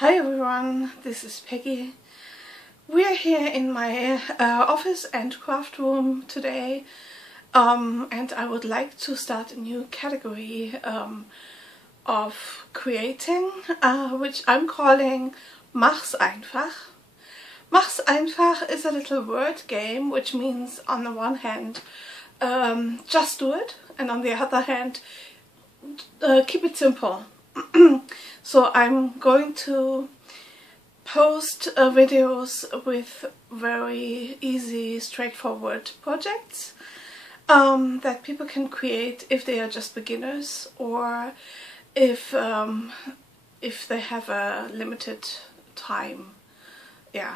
Hi everyone, this is Peggy. We're here in my office and craft room today, and I would like to start a new category of creating, which I'm calling Machs einfach. Machs einfach is a little word game, which means on the one hand just do it, and on the other hand keep it simple. So I'm going to post videos with very easy, straightforward projects that people can create if they are just beginners, or if they have a limited time,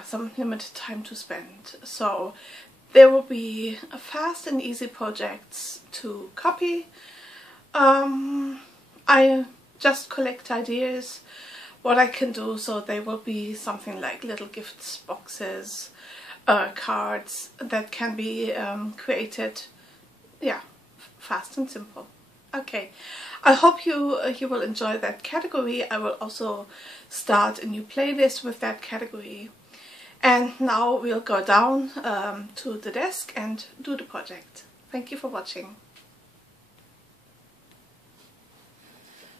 some limited time to spend. So there will be fast and easy projects to copy. I just collect ideas what I can do, so they will be something like little gifts, boxes, cards that can be created, fast and simple. Okay, I hope you will enjoy that category. I will also start a new playlist with that category. And now we'll go down to the desk and do the project. Thank you for watching.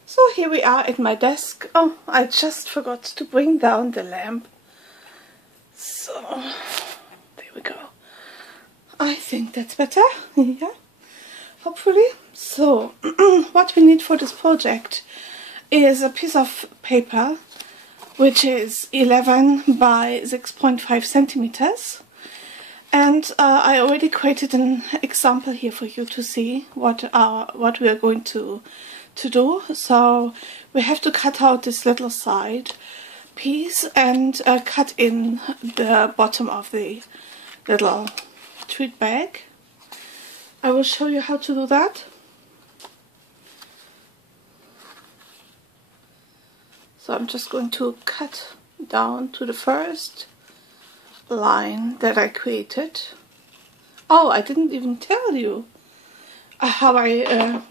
So here we are at my desk. Oh, I just forgot to bring down the lamp. So, there we go. I think that's better. Yeah, hopefully. So, what we need for this project is a piece of paper which is 11 by 6.5 centimeters. And I already created an example here for you to see what we are going to do. So we have to cut out this little side piece and cut in the bottom of the little treat bag. I will show you how to do that. So I'm just going to cut down to the first line that I created. Oh, I didn't even tell you how I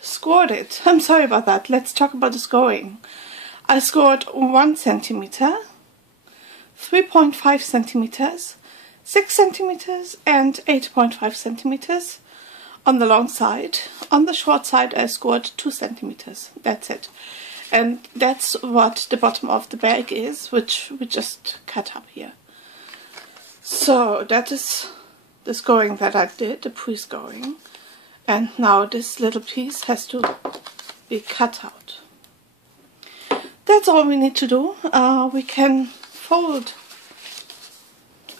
scored it. I'm sorry about that. Let's talk about the scoring. I scored 1 centimeter, 3.5 centimeters, 6 centimeters, and 8.5 centimeters on the long side. On the short side I scored 2 centimeters. That's it. And that's what the bottom of the bag is, which we just cut up here. So that is the scoring that I did, the pre-scoring. And now this little piece has to be cut out. That's all we need to do. We can fold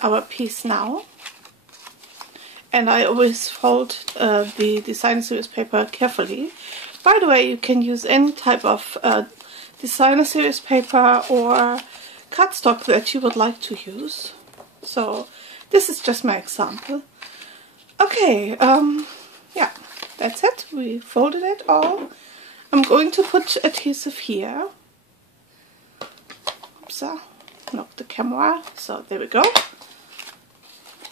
our piece now. And I always fold the designer series paper carefully. By the way, you can use any type of designer series paper or cardstock that you would like to use. So this is just my example. Okay, yeah, that's it. We folded it all. I'm going to put adhesive here. Oops, knocked the camera. So there we go.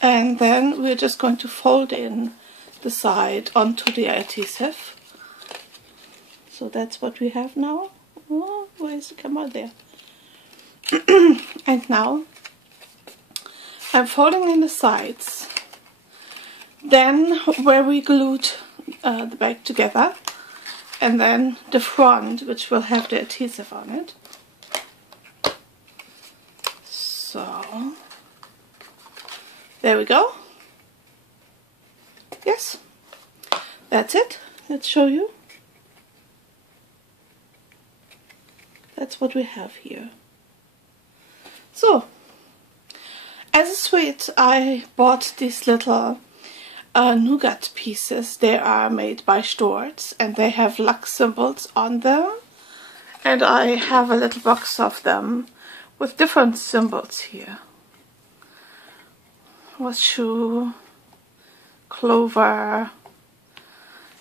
And then we're just going to fold in the side onto the adhesive. So that's what we have now. Oh, where is the camera? There. And now I'm folding in the sides. Then where we glued the bag together, and then the front, which will have the adhesive on it. So there we go. Yes, that's it. Let's show you. That's what we have here. So, as a sweet, I bought these little nougat pieces. They are made by Storz and they have luck symbols on them. And I have a little box of them with different symbols here. Horseshoe, clover,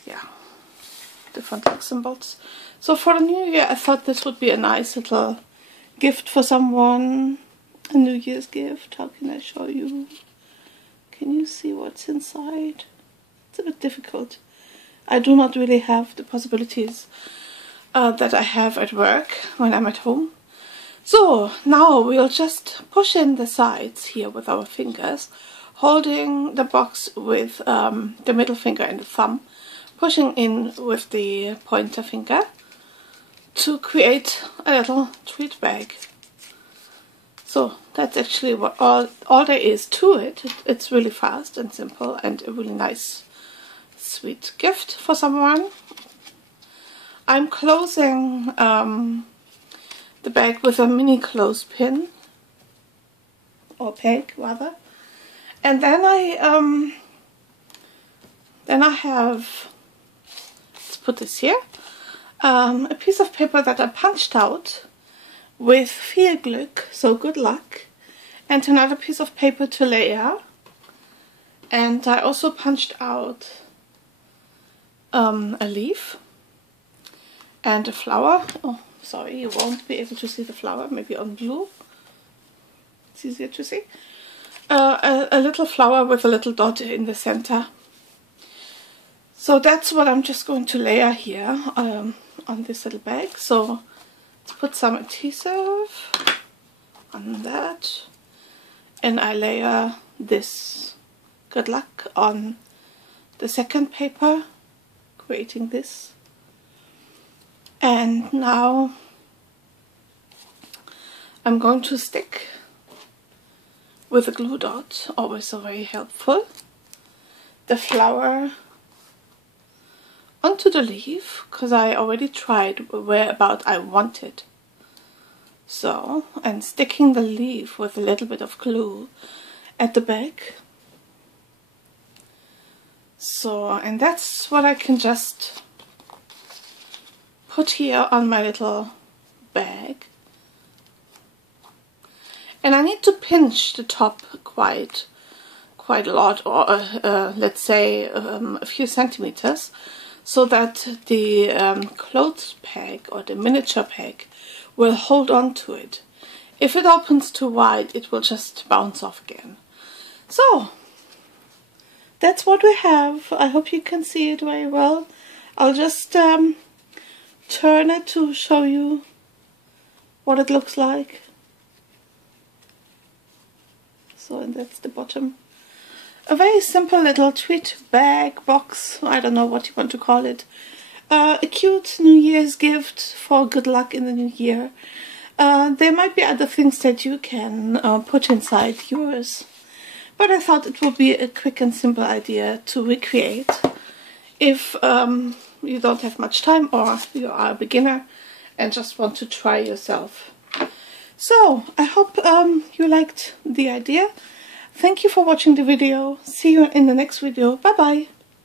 yeah, different luck symbols. So for the new year I thought this would be a nice little gift for someone, a New Year's gift. How can I show you? Can you see what's inside? It's a bit difficult. I do not really have the possibilities that I have at work when I'm at home. So now we'll just push in the sides here with our fingers, holding the box with the middle finger and the thumb, pushing in with the pointer finger to create a little treat bag. So that's actually what all there is to it. It's really fast and simple and a really nice sweet gift for someone. I'm closing the bag with a mini clothespin, or peg rather, and then I have, let's put this here, a piece of paper that I punched out with viel Glück, so good luck, and another piece of paper to layer, and I also punched out a leaf and a flower. Oh, sorry, you won't be able to see the flower, maybe on blue, it's easier to see. A little flower with a little dot in the center. So that's what I'm just going to layer here on this little bag. So let's put some adhesive on that, and I layer this good luck on the second paper, creating this. And now I'm going to stick with a glue dot, always so very helpful, the flower onto the leaf, because I already tried where about I want it. So, and sticking the leaf with a little bit of glue at the back. So, and that's what I can just put here on my little bag. And I need to pinch the top quite a lot, or let's say a few centimeters, so that the clothes peg or the miniature peg will hold on to it. If it opens too wide, it will just bounce off again. So that's what we have. I hope you can see it very well. I'll just turn it to show you what it looks like. So, and that's the bottom. A very simple little treat bag, box, I don't know what you want to call it. A cute New Year's gift for good luck in the new year. There might be other things that you can put inside yours, but I thought it would be a quick and simple idea to recreate if you don't have much time, or you are a beginner and just want to try yourself. So I hope you liked the idea. Thank you for watching the video. See you in the next video. Bye bye.